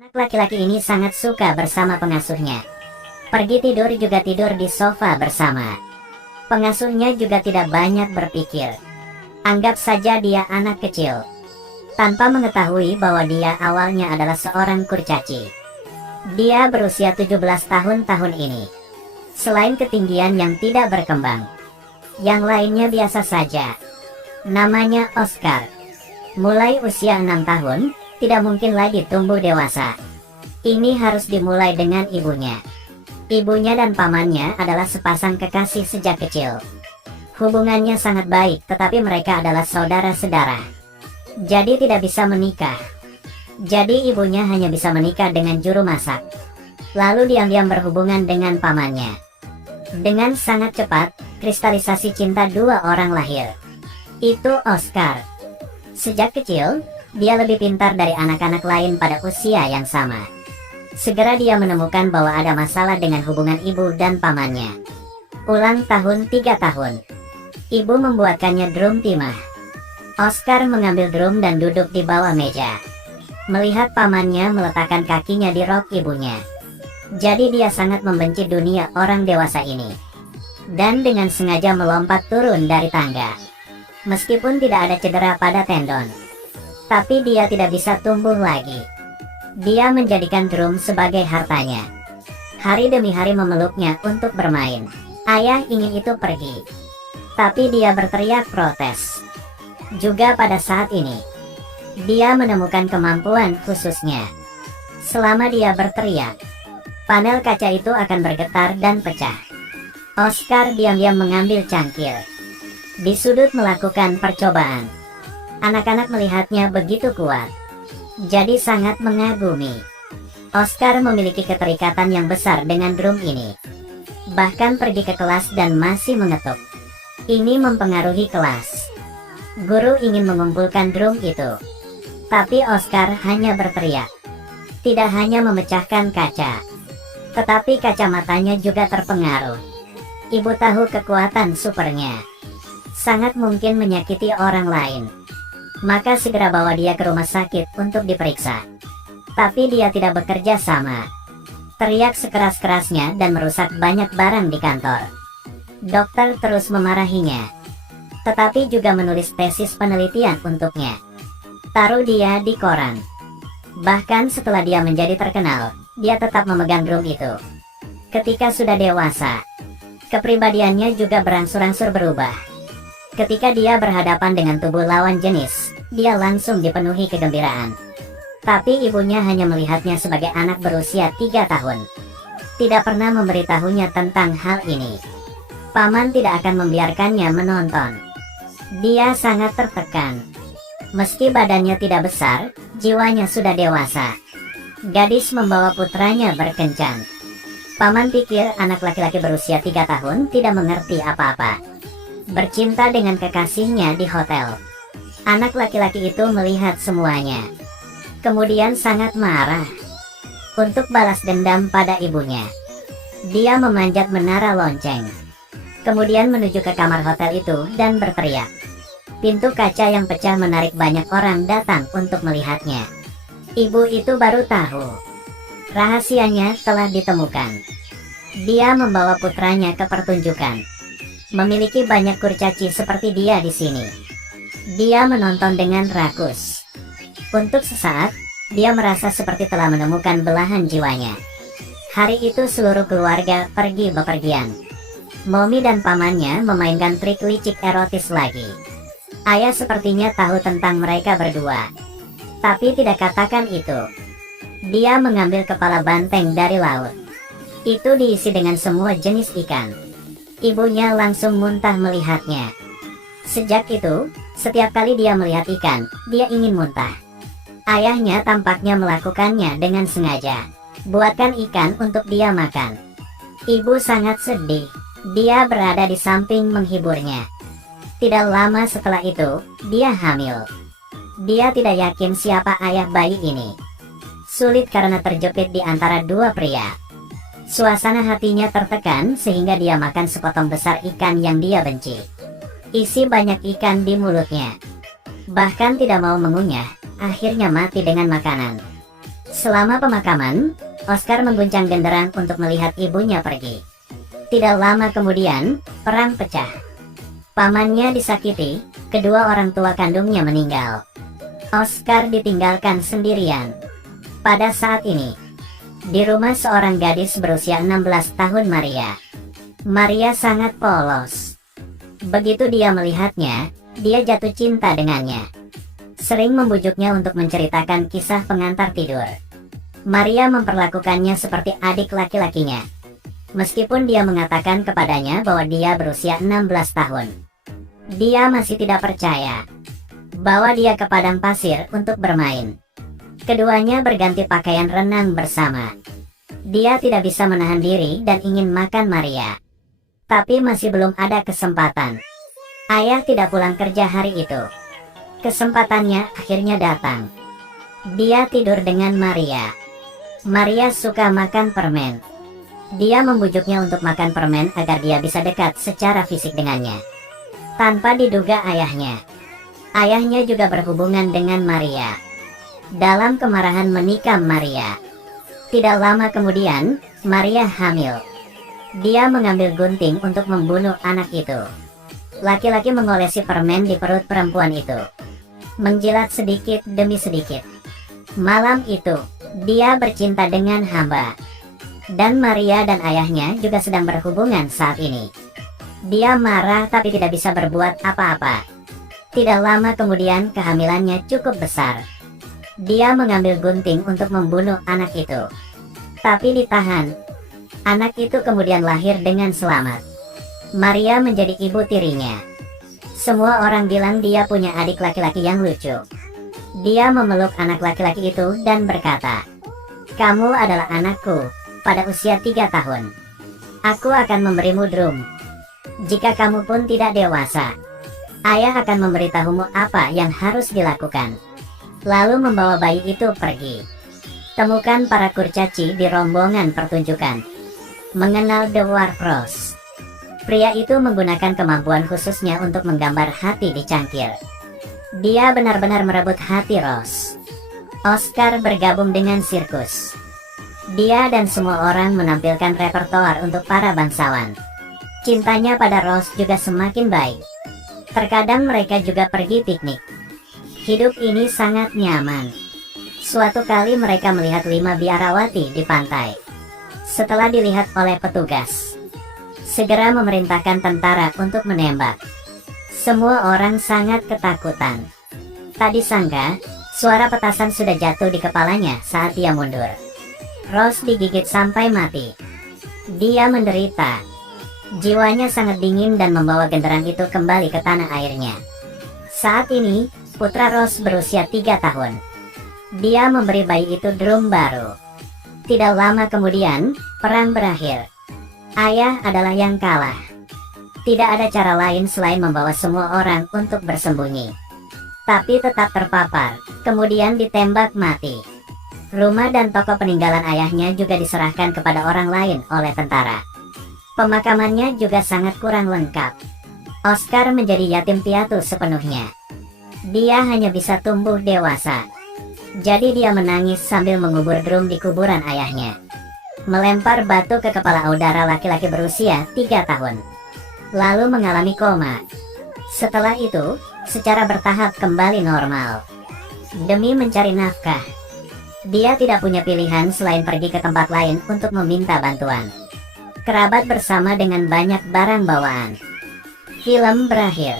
Anak laki-laki ini sangat suka bersama pengasuhnya. Pergi tidur juga tidur di sofa bersama. Pengasuhnya juga tidak banyak berpikir. Anggap saja dia anak kecil, tanpa mengetahui bahwa dia awalnya adalah seorang kurcaci. Dia berusia 17 tahun ini. Selain ketinggian yang tidak berkembang, yang lainnya biasa saja. Namanya Oscar. Mulai usia 6 tahun, tidak mungkin lagi tumbuh dewasa. Ini harus dimulai dengan ibunya. Ibunya dan pamannya adalah sepasang kekasih sejak kecil. Hubungannya sangat baik, tetapi mereka adalah saudara-saudara. Jadi tidak bisa menikah. Jadi ibunya hanya bisa menikah dengan juru masak. Lalu diam-diam berhubungan dengan pamannya. Dengan sangat cepat, kristalisasi cinta dua orang lahir. Itu Oscar. Sejak kecil, dia lebih pintar dari anak-anak lain pada usia yang sama. Segera dia menemukan bahwa ada masalah dengan hubungan ibu dan pamannya. Ulang tahun 3 tahun. Ibu membuatkannya drum timah. Oscar mengambil drum dan duduk di bawah meja. Melihat pamannya meletakkan kakinya di rok ibunya. Jadi dia sangat membenci dunia orang dewasa ini. Dan dengan sengaja melompat turun dari tangga. Meskipun tidak ada cedera pada tendon, tapi dia tidak bisa tumbuh lagi. Dia menjadikan drum sebagai hartanya. Hari demi hari memeluknya untuk bermain. Ayah ingin itu pergi, tapi dia berteriak protes. Juga pada saat ini, dia menemukan kemampuan khususnya. Selama dia berteriak, panel kaca itu akan bergetar dan pecah. Oscar diam-diam mengambil cangkir. Di sudut melakukan percobaan. Anak-anak melihatnya begitu kuat, jadi sangat mengagumi. Oscar memiliki keterikatan yang besar dengan drum ini. Bahkan pergi ke kelas dan masih mengetuk. Ini mempengaruhi kelas. Guru ingin mengumpulkan drum itu, tapi Oscar hanya berteriak. Tidak hanya memecahkan kaca, tetapi kacamatanya juga terpengaruh. Ibu tahu kekuatan supernya. Sangat mungkin menyakiti orang lain. Maka segera bawa dia ke rumah sakit untuk diperiksa. Tapi dia tidak bekerja sama. Teriak sekeras-kerasnya dan merusak banyak barang di kantor. Dokter terus memarahinya. Tetapi juga menulis tesis penelitian untuknya. Taruh dia di koran. Bahkan setelah dia menjadi terkenal, dia tetap memegang drum itu. Ketika sudah dewasa, kepribadiannya juga berangsur-angsur berubah. Ketika dia berhadapan dengan tubuh lawan jenis, dia langsung dipenuhi kegembiraan. Tapi ibunya hanya melihatnya sebagai anak berusia 3 tahun. Tidak pernah memberitahunya tentang hal ini. Paman tidak akan membiarkannya menonton. Dia sangat tertekan. Meski badannya tidak besar, jiwanya sudah dewasa. Gadis membawa putranya berkencan. Paman pikir anak laki-laki berusia 3 tahun tidak mengerti apa-apa. Bercinta dengan kekasihnya di hotel. Anak laki-laki itu melihat semuanya. Kemudian sangat marah. Untuk balas dendam pada ibunya, dia memanjat menara lonceng. Kemudian menuju ke kamar hotel itu dan berteriak. Pintu kaca yang pecah menarik banyak orang datang untuk melihatnya. Ibu itu baru tahu. Rahasianya telah ditemukan. Dia membawa putranya ke pertunjukan. Memiliki banyak kurcaci seperti dia di sini. Dia menonton dengan rakus. Untuk sesaat, dia merasa seperti telah menemukan belahan jiwanya. Hari itu seluruh keluarga pergi bepergian. Mommy dan pamannya memainkan trik licik erotis lagi. Ayah sepertinya tahu tentang mereka berdua, tapi tidak katakan itu. Dia mengambil kepala banteng dari laut. Itu diisi dengan semua jenis ikan. Ibunya langsung muntah melihatnya. Sejak itu, setiap kali dia melihat ikan, dia ingin muntah. Ayahnya tampaknya melakukannya dengan sengaja. Buatkan ikan untuk dia makan. Ibu sangat sedih. Dia berada di samping menghiburnya. Tidak lama setelah itu, dia hamil. Dia tidak yakin siapa ayah bayi ini. Sulit karena terjepit di antara dua pria. Suasana hatinya tertekan sehingga dia makan sepotong besar ikan yang dia benci. Isi banyak ikan di mulutnya. Bahkan tidak mau mengunyah, akhirnya mati dengan makanan. Selama pemakaman, Oscar mengguncang genderang untuk melihat ibunya pergi. Tidak lama kemudian, perang pecah. Pamannya disakiti, kedua orang tua kandungnya meninggal. Oscar ditinggalkan sendirian. Pada saat ini, di rumah seorang gadis berusia 16 tahun Maria. Maria sangat polos. Begitu dia melihatnya, dia jatuh cinta dengannya. Sering membujuknya untuk menceritakan kisah pengantar tidur. Maria memperlakukannya seperti adik laki-lakinya. Meskipun dia mengatakan kepadanya bahwa dia berusia 16 tahun. Dia masih tidak percaya. Bawa dia ke padang pasir untuk bermain. Keduanya berganti pakaian renang bersama. Dia tidak bisa menahan diri dan ingin makan Maria. Tapi masih belum ada kesempatan. Ayah tidak pulang kerja hari itu. Kesempatannya akhirnya datang. Dia tidur dengan Maria. Maria suka makan permen. Dia membujuknya untuk makan permen agar dia bisa dekat secara fisik dengannya. Tanpa diduga ayahnya juga berhubungan dengan Maria. Dalam kemarahan menikam Maria. Tidak lama kemudian, Maria hamil. Dia mengambil gunting untuk membunuh anak itu. Laki-laki mengolesi permen di perut perempuan itu. Menjilat sedikit demi sedikit. Malam itu, dia bercinta dengan hamba. Dan Maria dan ayahnya juga sedang berhubungan saat ini. Dia marah tapi tidak bisa berbuat apa-apa. Tidak lama kemudian kehamilannya cukup besar. Dia mengambil gunting untuk membunuh anak itu. Tapi ditahan. Anak itu kemudian lahir dengan selamat. Maria menjadi ibu tirinya. Semua orang bilang dia punya adik laki-laki yang lucu. Dia memeluk anak laki-laki itu dan berkata, "Kamu adalah anakku pada usia 3 tahun. Aku akan memberimu drum. Jika kamu pun tidak dewasa, ayah akan memberitahumu apa yang harus dilakukan." Lalu membawa bayi itu pergi. Temukan para kurcaci di rombongan pertunjukan. Mengenal The Warcross. Pria itu menggunakan kemampuan khususnya untuk menggambar hati di cangkir. Dia benar-benar merebut hati Rose. Oscar bergabung dengan sirkus. Dia dan semua orang menampilkan repertoar untuk para bangsawan. Cintanya pada Rose juga semakin baik. Terkadang mereka juga pergi piknik. Hidup ini sangat nyaman. Suatu kali mereka melihat 5 biarawati di pantai. Setelah dilihat oleh petugas, segera memerintahkan tentara untuk menembak. Semua orang sangat ketakutan. Tak disangka, suara petasan sudah jatuh di kepalanya saat dia mundur. Rose digigit sampai mati. Dia menderita. Jiwanya sangat dingin dan membawa genderang itu kembali ke tanah airnya. Saat ini, putra Rose berusia 3 tahun. Dia memberi bayi itu drum baru. Tidak lama kemudian, perang berakhir. Ayah adalah yang kalah. Tidak ada cara lain selain membawa semua orang untuk bersembunyi. Tapi tetap terpapar, kemudian ditembak mati. Rumah dan toko peninggalan ayahnya juga diserahkan kepada orang lain oleh tentara. Pemakamannya juga sangat kurang lengkap. Oscar menjadi yatim piatu sepenuhnya. Dia hanya bisa tumbuh dewasa. Jadi dia menangis sambil mengubur drum di kuburan ayahnya. Melempar batu ke kepala saudara laki-laki berusia 3 tahun. Lalu mengalami koma. Setelah itu, secara bertahap kembali normal. Demi mencari nafkah, dia tidak punya pilihan selain pergi ke tempat lain untuk meminta bantuan. Kerabat bersama dengan banyak barang bawaan. Film berakhir.